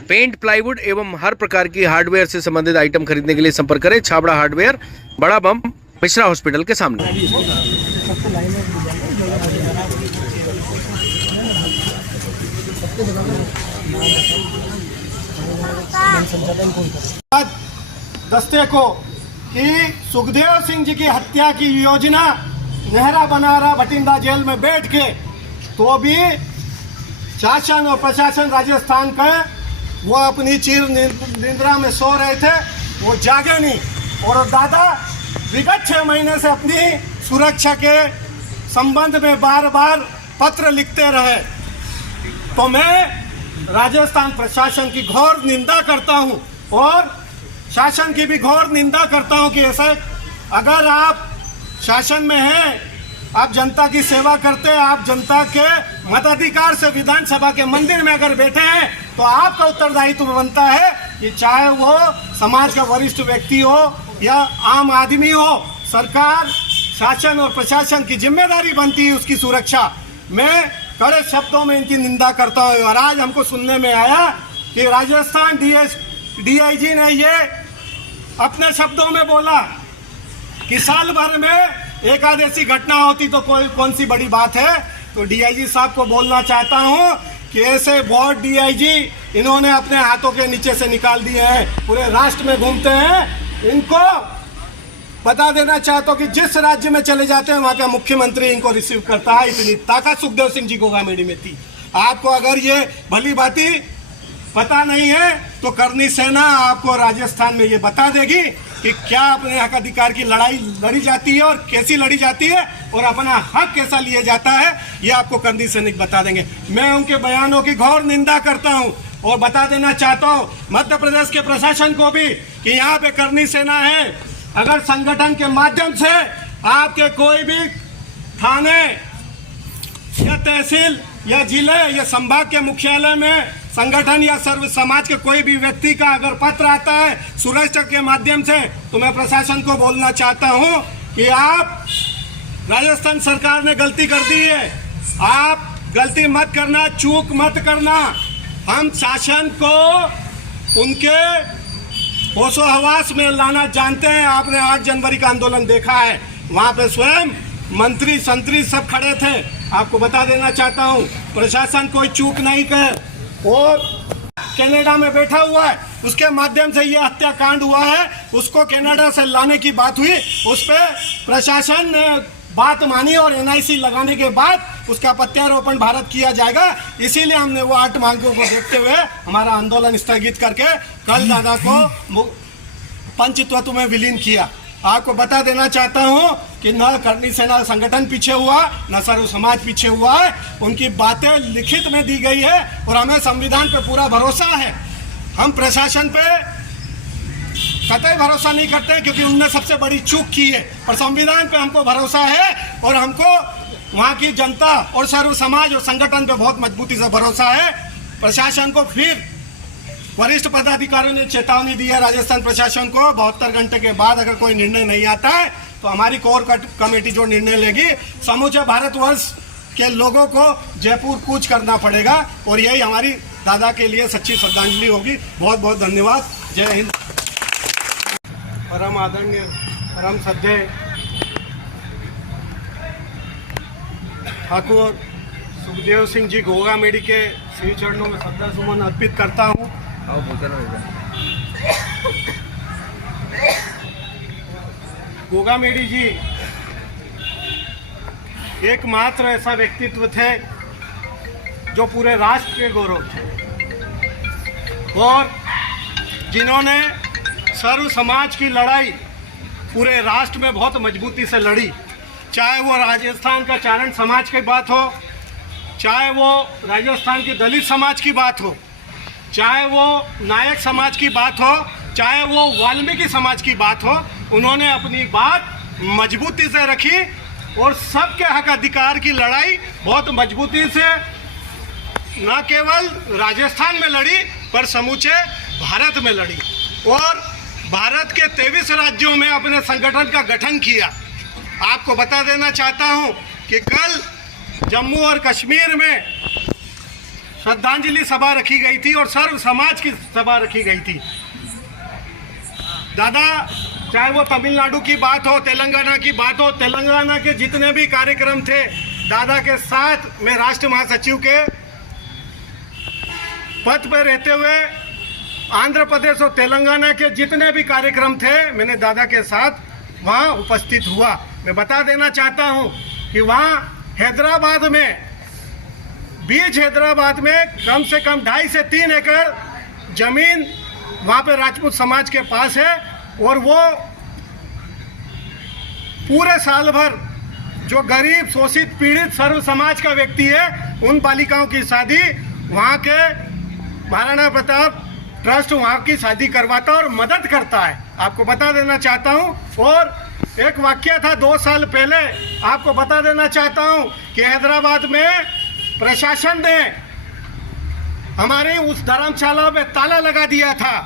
Paint, plywood एवं हर प्रकार की हार्डवेयर से संबंधित आइटम खरीदने के लिए संपर्क करें छाबड़ा हार्डवेयर, बड़ा बम, मिश्रा हॉस्पिटल के सामने। दस्ते को कि सुखदेव सिंह जी की हत्या की योजना नेहरा बनारा भटिंडा जेल में बैठ के तो भी शासन और प्रशासन राजस्थान का वो अपनी चिर निद्रा में सो रहे थे, वो जागे नहीं। और दादा विगत 6 महीने से अपनी सुरक्षा के संबंध में बार बार पत्र लिखते रहे। तो मैं राजस्थान प्रशासन की घोर निंदा करता हूं और शासन की भी घोर निंदा करता हूं कि ऐसा अगर आप शासन में हैं, आप जनता की सेवा करते हैं, आप जनता के मताधिकार से विधानसभा के मंदिर में अगर बैठे हैं तो आपका उत्तरदायित्व बनता है कि चाहे वो समाज का वरिष्ठ व्यक्ति हो या आम आदमी हो, सरकार, शासन और प्रशासन की जिम्मेदारी बनती है उसकी सुरक्षा। मैं कड़े शब्दों में इनकी निंदा करता हूँ। और आज हमको सुनने में आया कि राजस्थान डीआईजी ने ये अपने शब्दों में बोला कि साल भर में एक आध ऐसी घटना होती तो कौन सी बड़ी बात है। तो डीआईजी साहब को बोलना चाहता हूं कि ऐसे बहुत डीआईजी इन्होंने अपने हाथों के नीचे से निकाल दिए हैं, पूरे राष्ट्र में घूमते हैं। इनको बता देना चाहता हूं कि जिस राज्य में चले जाते हैं वहां का मुख्यमंत्री इनको रिसीव करता है। इतनी ताकत सुखदेव सिंह जी गोगामेडी में थी। आपको अगर ये भली बाती पता नहीं है तो करनी सेना आपको राजस्थान में ये बता देगी कि क्या अपने हक अधिकार की लड़ाई लड़ी जाती है और कैसी लड़ी जाती है और अपना हक कैसा लिया जाता है, ये आपको करनी सैनिक बता देंगे। मैं उनके बयानों की घोर निंदा करता हूं और बता देना चाहता हूं मध्य प्रदेश के प्रशासन को भी कि यहाँ पे करनी सेना है। अगर संगठन के माध्यम से आपके कोई भी थाने या तहसील या जिले या संभाग के मुख्यालय में संगठन या सर्व समाज के कोई भी व्यक्ति का अगर पत्र आता है सुरक्षा के माध्यम से, तो मैं प्रशासन को बोलना चाहता हूं कि आप, राजस्थान सरकार ने गलती कर दी है, आप गलती मत करना, चूक मत करना। हम शासन को उनके होशो हवास में लाना जानते हैं। आपने 8 जनवरी का आंदोलन देखा है, वहां पे स्वयं मंत्री संतरी सब खड़े थे। आपको बता देना चाहता हूं प्रशासन कोई चूक नहीं कर, और कनाडा में बैठा हुआ है, उसके माध्यम से ये हत्याकांड हुआ है, उसको कनाडा से लाने की बात हुई, उस पर प्रशासन ने बात मानी और एनआईसी लगाने के बाद उसका प्रत्यारोपण भारत किया जाएगा। इसीलिए हमने वो 8 मांगों को देखते हुए हमारा आंदोलन स्थगित करके कल दादा को पंचतत्व में विलीन किया। आपको बता देना चाहता हूं कि न करनी सेना संगठन पीछे हुआ, न सर्व समाज पीछे हुआ है। उनकी बातें लिखित में दी गई है और हमें संविधान पे पूरा भरोसा है। हम प्रशासन पे कतई भरोसा नहीं करते क्योंकि उनने सबसे बड़ी चूक की है, और संविधान पे हमको भरोसा है और हमको वहाँ की जनता और सर्व समाज और संगठन पे बहुत मजबूती से भरोसा है। प्रशासन को फिर वरिष्ठ पदाधिकारियों ने चेतावनी दी है राजस्थान प्रशासन को, 72 घंटे के बाद अगर कोई निर्णय नहीं आता है तो हमारी कोर कमेटी जो निर्णय लेगी, समूचे भारतवर्ष के लोगों को जयपुर कूच करना पड़ेगा और यही हमारी दादा के लिए सच्ची श्रद्धांजलि होगी। बहुत बहुत धन्यवाद। जय हिंद। परम आदरणीय, परम श्रद्धेय ठाकुर सुखदेव सिंह जी गोगामेडी के श्री चरणों में श्रद्धा सुमन अर्पित करता हूँ। गोगामेडी जी एकमात्र ऐसा व्यक्तित्व थे जो पूरे राष्ट्र के गौरव थे और जिन्होंने सर्व समाज की लड़ाई पूरे राष्ट्र में बहुत मजबूती से लड़ी। चाहे वो राजस्थान का चारण समाज की बात हो, चाहे वो राजस्थान के दलित समाज की बात हो, चाहे वो नायक समाज की बात हो, चाहे वो वाल्मीकि समाज की बात हो, उन्होंने अपनी बात मजबूती से रखी और सबके हक अधिकार की लड़ाई बहुत मजबूती से न केवल राजस्थान में लड़ी पर समूचे भारत में लड़ी और भारत के 23 राज्यों में अपने संगठन का गठन किया। आपको बता देना चाहता हूं कि कल जम्मू और कश्मीर में श्रद्धांजलि सभा रखी गई थी और सर्व समाज की सभा रखी गई थी। दादा, चाहे वो तमिलनाडु की बात हो, तेलंगाना की बात हो, तेलंगाना के जितने भी कार्यक्रम थे, दादा के साथ मैं राष्ट्र महासचिव के पद पर रहते हुए आंध्र प्रदेश और तेलंगाना के जितने भी कार्यक्रम थे, मैंने दादा के साथ वहाँ उपस्थित हुआ। मैं बता देना चाहता हूँ कि वहाँ हैदराबाद में, बीच हैदराबाद में कम से कम 2.5 से 3 एकड़ जमीन वहाँ पे राजपूत समाज के पास है और वो पूरे साल भर जो गरीब, शोषित, पीड़ित सर्व समाज का व्यक्ति है, उन बालिकाओं की शादी वहाँ के महाराणा प्रताप ट्रस्ट वहाँ की शादी करवाता और मदद करता है। आपको बता देना चाहता हूँ। और एक वाकया था 2 साल पहले, आपको बता देना चाहता हूँ कि हैदराबाद में प्रशासन ने हमारे उस धर्मशाला में ताला लगा दिया था।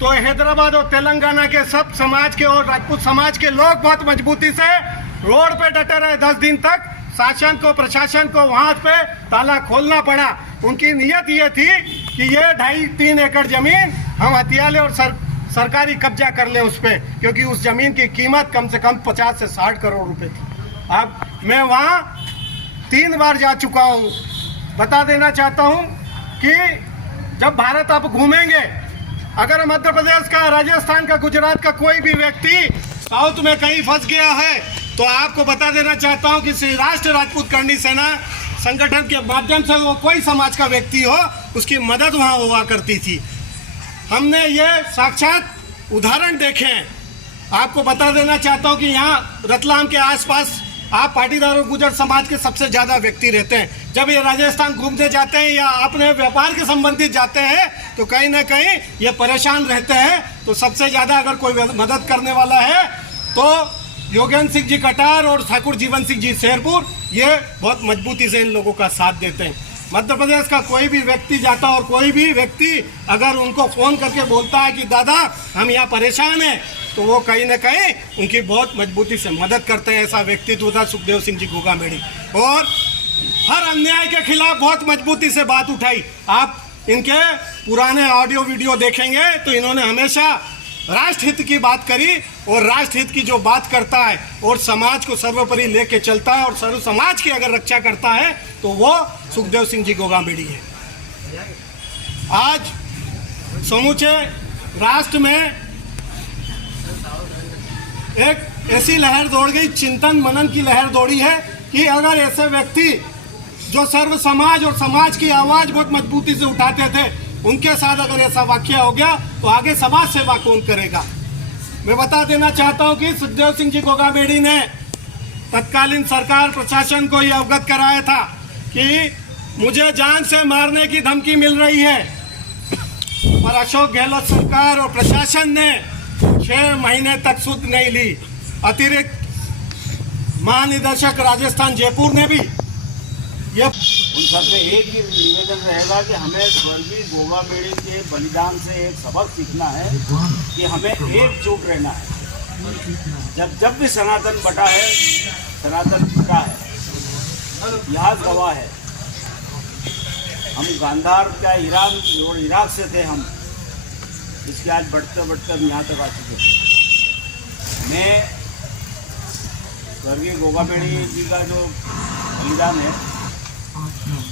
तो हैदराबाद और तेलंगाना के सब समाज के और राजपूत समाज के लोग बहुत मजबूती से रोड पे डटे रहे। 10 दिन तक शासन को, प्रशासन को वहां पे ताला खोलना पड़ा। उनकी नीयत ये थी कि ये 2.5-3 एकड़ जमीन हम हथिया लें और सरकारी कब्जा कर लें उस पर, क्योंकि उस जमीन की कीमत कम से कम 50 से 60 करोड़ रुपए थी। अब मैं वहाँ 3 बार जा चुका हूँ। बता देना चाहता हूँ कि जब भारत आप घूमेंगे, अगर मध्य प्रदेश का, राजस्थान का, गुजरात का कोई भी व्यक्ति साउथ में कहीं फंस गया है, तो आपको बता देना चाहता हूँ कि राष्ट्रीय राजपूत करणी सेना संगठन के माध्यम से वो कोई समाज का व्यक्ति हो, उसकी मदद वहाँ हुआ करती थी। हमने ये साक्षात उदाहरण देखे हैं। आपको बता देना चाहता हूँ कि यहाँ रतलाम के आसपास आप पाटीदार और गुजर समाज के सबसे ज़्यादा व्यक्ति रहते हैं। जब ये राजस्थान घूमने जाते हैं या अपने व्यापार के संबंधित जाते हैं, तो कहीं ना कहीं ये परेशान रहते हैं। तो सबसे ज़्यादा अगर कोई मदद करने वाला है तो योगेंद्र सिंह जी कटार और ठाकुर जीवन सिंह जी शेरपुर, ये बहुत मजबूती से इन लोगों का साथ देते हैं। मध्य प्रदेश का कोई भी व्यक्ति जाता और कोई भी व्यक्ति अगर उनको फ़ोन करके बोलता है कि दादा हम यहाँ परेशान हैं, तो वो कहीं ना कहीं उनकी बहुत मजबूती से मदद करते हैं। ऐसा व्यक्तित्व था सुखदेव सिंह जी गोगामेड़ी, और हर अन्याय के खिलाफ बहुत मजबूती से बात उठाई। आप इनके पुराने ऑडियो वीडियो देखेंगे तो इन्होंने हमेशा राष्ट्रहित की बात करी, और राष्ट्रहित की जो बात करता है और समाज को सर्वोपरि लेके चलता है और सर्व समाज की अगर रक्षा करता है, तो वो सुखदेव सिंह जी गोगामेड़ी है। आज समूचे राष्ट्र में एक ऐसी लहर दौड़ गई, चिंतन मनन की लहर दौड़ी है कि अगर ऐसे व्यक्ति जो सर्व समाज और समाज की आवाज बहुत मजबूती से उठाते थे, उनके साथ अगर ऐसा वाक्य हो गया, तो आगे समाज सेवा कौन करेगा। मैं बता देना चाहता हूं कि सुखदेव सिंह जी गोगामेड़ी ने तत्कालीन सरकार, प्रशासन को यह अवगत कराया था कि मुझे जान से मारने की धमकी मिल रही है, पर अशोक गहलोत सरकार और प्रशासन ने 6 महीने तक सुध नहीं ली। अतिरिक्त महानिदेशक राजस्थान जयपुर ने भी ये उन सबसे एक ही निवेदन रहेगा कि हमें स्वर्गीय गोगामेड़ी के बलिदान से एक सबक सीखना है कि हमें एकजुट रहना है। जब भी सनातन बटा है, सनातन टूटा है, इतिहास गवाह है। हम गांधार का ईरान और इराक से थे हम, इसके आज बढ़ते बढ़ते हम यहाँ तक आ चुके हैं। मैं स्वर्गीय गोगामेड़ी जी का जो बलिदान है,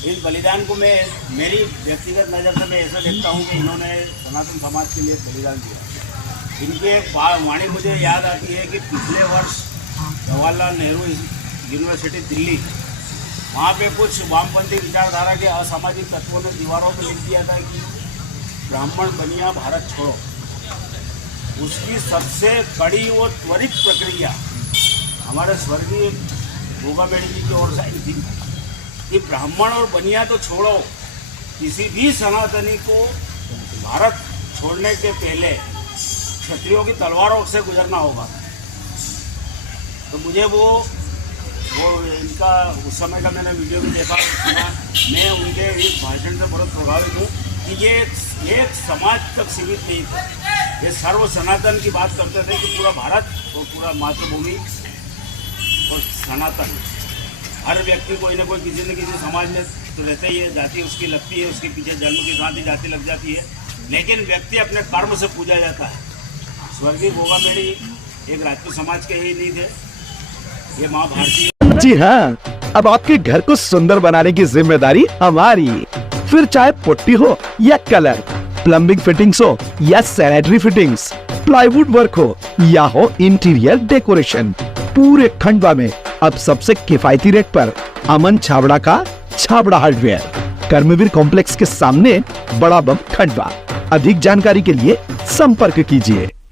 इस बलिदान को मैं मेरी व्यक्तिगत नज़र से मैं ऐसा देखता हूँ कि इन्होंने सनातन समाज के लिए बलिदान दिया। इनकी एक वाणी मुझे याद आती है कि पिछले वर्ष जवाहरलाल नेहरू यूनिवर्सिटी दिल्ली, वहाँ पे कुछ वामपंथी विचारधारा के असामाजिक तत्वों ने दीवारों पर लिख दिया था कि ब्राह्मण बनिया भारत छोड़ो। उसकी सबसे कड़ी और त्वरित प्रक्रिया हमारे स्वर्गीय गोगामेड़ी जी की ओर से आई थी कि ब्राह्मण और बनिया तो छोड़ो, किसी भी सनातनी को भारत छोड़ने के पहले क्षत्रियों की तलवारों से गुजरना होगा। तो मुझे वो इनका उस समय का मैंने वीडियो भी देखा, सुना। मैं उनके इस भाषण से बहुत प्रभावित हूँ कि ये एक समाज तक सीमित नहीं था, ये सर्व सनातन की बात करते थे कि पूरा भारत और पूरा मातृभूमि और सनातन, हर व्यक्ति कोई ना कोई किसी न किसी समाज में तो रहता ही है, जाति उसकी लगती है, उसके पीछे जन्म के साथ ही जाति लग जाती है, लेकिन व्यक्ति अपने कर्म से पूजा जाता है। स्वर्गीय गोगामेड़ी एक राजपूत समाज के ही नहीं थे, ये माँ भारती। जी हाँ, अब आपके घर को सुंदर बनाने की जिम्मेदारी हमारी। फिर चाहे पुट्टी हो या कलर, प्लम्बिंग फिटिंग्स हो या सैनिटरी फिटिंग्स, प्लाईवुड वर्क हो या हो इंटीरियर डेकोरेशन, पूरे खंडवा में अब सबसे किफायती रेट पर अमन छाबड़ा का छाबड़ा हार्डवेयर, कर्मवीर कॉम्प्लेक्स के सामने, बड़ा बम, खंडवा। अधिक जानकारी के लिए संपर्क कीजिए।